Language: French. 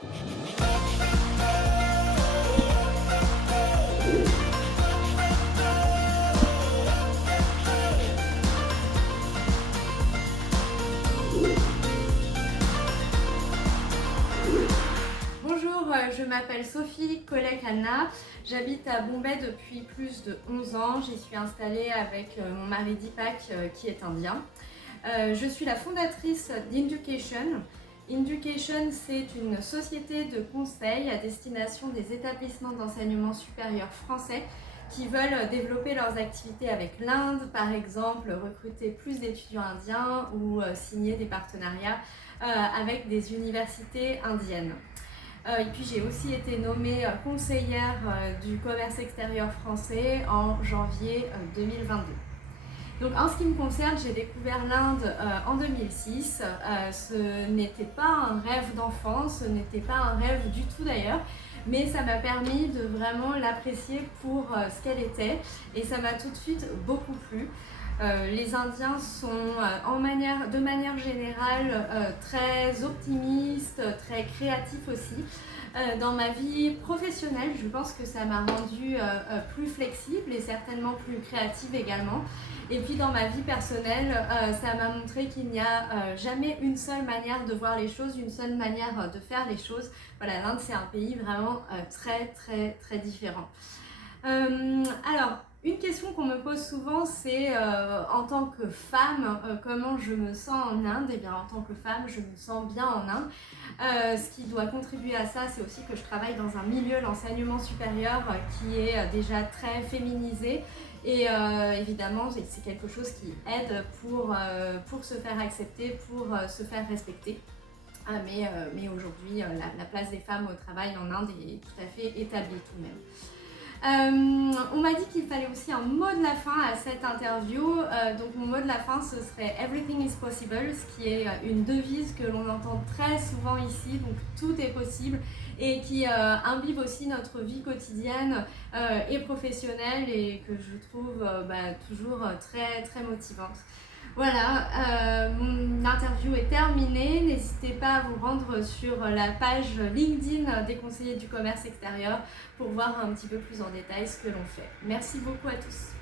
Bonjour, je m'appelle Sophie Kolek-Anna, j'habite à Bombay depuis plus de 11 ans, j'y suis installée avec mon mari Deepak qui est indien. Je suis la fondatrice d'Inducation. Inducation, c'est une société de conseil à destination des établissements d'enseignement supérieur français qui veulent développer leurs activités avec l'Inde, par exemple recruter plus d'étudiants indiens ou signer des partenariats avec des universités indiennes. Et puis j'ai aussi été nommée conseillère du commerce extérieur français en janvier 2022. Donc en ce qui me concerne, j'ai découvert l'Inde en 2006. Ce n'était pas un rêve d'enfant, ce n'était pas un rêve du tout d'ailleurs, mais ça m'a permis de vraiment l'apprécier pour ce qu'elle était et ça m'a tout de suite beaucoup plu. Les Indiens sont de manière générale très optimistes, très créatifs aussi. Dans ma vie professionnelle, je pense que ça m'a rendue plus flexible et certainement plus créative également. Et puis dans ma vie personnelle, ça m'a montré qu'il n'y a jamais une seule manière de voir les choses, une seule manière de faire les choses. Voilà, l'Inde c'est un pays vraiment très différent. Alors, une question qu'on me pose souvent, c'est en tant que femme, comment je me sens en Inde? Eh bien, en tant que femme, je me sens bien en Inde. Ce qui doit contribuer à ça, c'est aussi que je travaille dans un milieu, l'enseignement supérieur, qui est déjà très féminisé. Et évidemment, c'est quelque chose qui aide pour se faire accepter, pour se faire respecter. Mais aujourd'hui, la place des femmes au travail en Inde est tout à fait établie tout de même. On m'a dit qu'il fallait aussi un mot de la fin à cette interview, donc mon mot de la fin ce serait Everything is possible, ce qui est une devise que l'on entend très souvent ici, donc tout est possible et qui imbibe aussi notre vie quotidienne et professionnelle et que je trouve toujours très motivante. Voilà, mon interview est terminée. N'hésitez pas à vous rendre sur la page LinkedIn des conseillers du commerce extérieur pour voir un petit peu plus en détail ce que l'on fait. Merci beaucoup à tous.